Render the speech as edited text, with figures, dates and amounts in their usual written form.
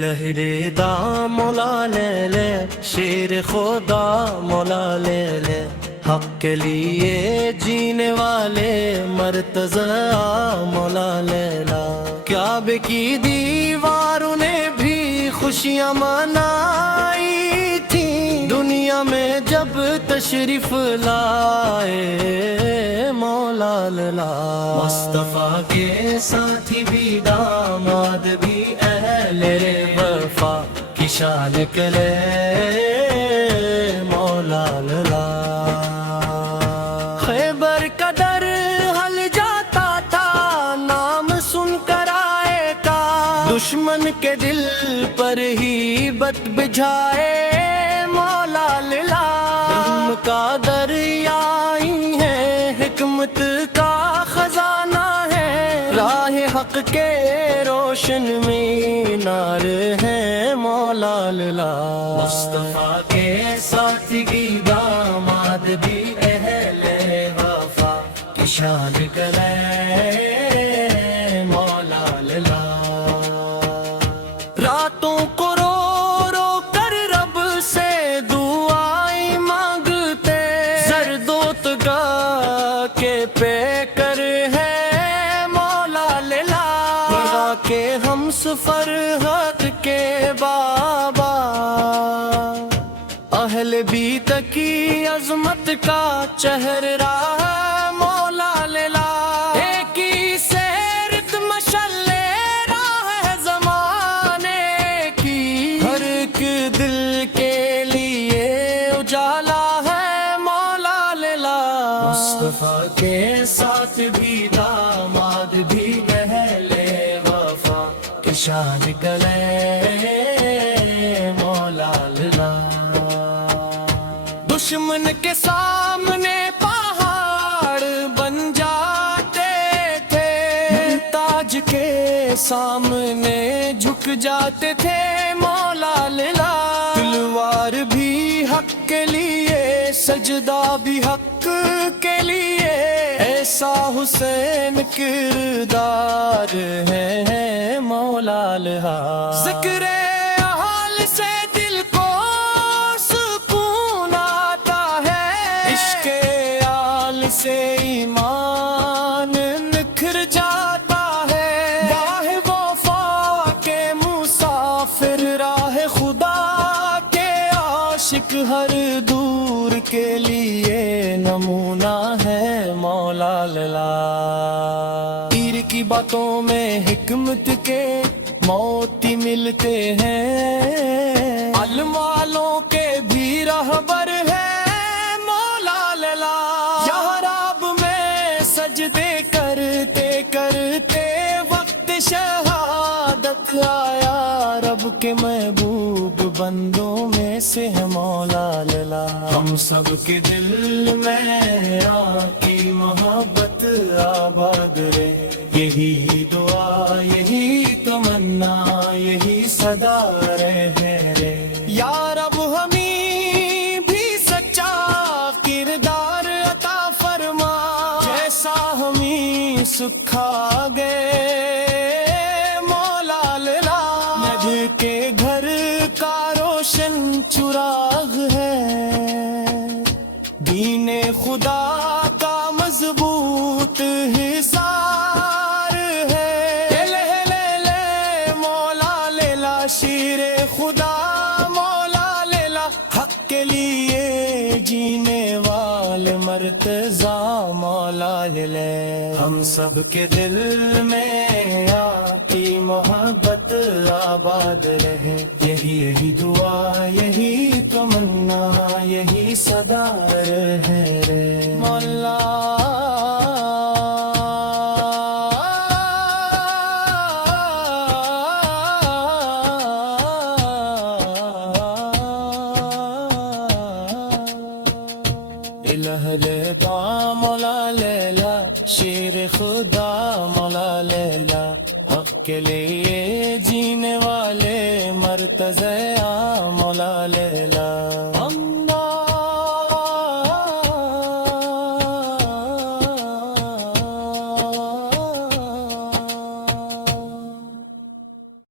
لہرے دا مولا لے لے، شیر خدا مولا لے لے، حق کے لیے جینے والے مرتضیٰ مولا لے لا۔ کعبے کی دیواروں نے بھی خوشیاں منائی تھیں، دنیا میں جب تشریف لائے مولا لا۔ مصطفیٰ کے ساتھی بھی داماد بھی اہل وفا کی شان کرے مولا لا۔ خیبر کا در ہل جاتا تھا نام سن کر آئے کا، دشمن کے دل پر ہی بت بجھائے مولا لا۔ رحم کا دریا ہی ہے، حکمت کا خزانہ ہے، راہ حق کے روشن مینار ہے مولا لا۔ مصطفیٰ کے ساتھی کی داماد بھی اہل وفا کی شان کرے مولا لا۔ راتوں کو رو رو کر رب سے دعائیں مانگتے، زردوت گاہ کے پیکر ہے مولا لا۔ بڑا کے ہم سفر حق کے بابا، اہل بیت کی عظمت کا چہرہ مولا لا۔ ایک ہی سیرت مشعلِ راہ ہے زمانے کی، ہر ایک دل کے لیے اجالا ہے مولا لا۔ مصطفیٰ کے ساتھ بھی داماد بھی اہل وفا کی شان کرے مولا لا۔ دشمن کے سامنے پہاڑ بن جاتے تھے، تاج کے سامنے جھک جاتے تھے مولا لا۔ تلوار بھی حق کے لیے، سجدہ بھی حق کے لیے، ایسا حسین کردار ہے مولا لا۔ ذکر حال سے دل کو سکون آتا ہے، عشق آل سے ایمان نکھر جاتا ہے۔ راہ وفا کے مسافر، راہ خدا کے عاشق، ہر دور کے لیے نمونہ ہے مولا لا۔ پیر کی باتوں میں حکمت کے موتی ملتے ہیں، علم والوں کے بھی رہبر ہے مولا لا۔ یا رب میں سجدے کرتے کرتے وقت شہادت آیا، رب کے محبوب بندوں میں سے ہے مولا لا۔ ہم سب کے دل میں آپ کی محبت آباد رہے، یہی دعا یہی تمنا یہی صدا رہے۔ یا رب ہمیں بھی سچا کردار عطا فرما، جیسا ہمیں سکھا گئے مولا لا۔ نبی کے گھر کا روشن چراغ ہے، دین خدا کا مضبوط حصار ہے۔ لے مولا لا، شیر خدا مولا لا، حق کے لیے جینے والے مرتضیٰ مولا لے۔ ہم سب کے دل میں آپ کی محبت آباد رہے، یہی دعا یہی تمنا یہی صدا رہے مولا۔ الہ لیتا مولا لیلا، شیر خدا مولا لیلا، حق کے لیے جینے والے مرتضیٰ مولا لیلا۔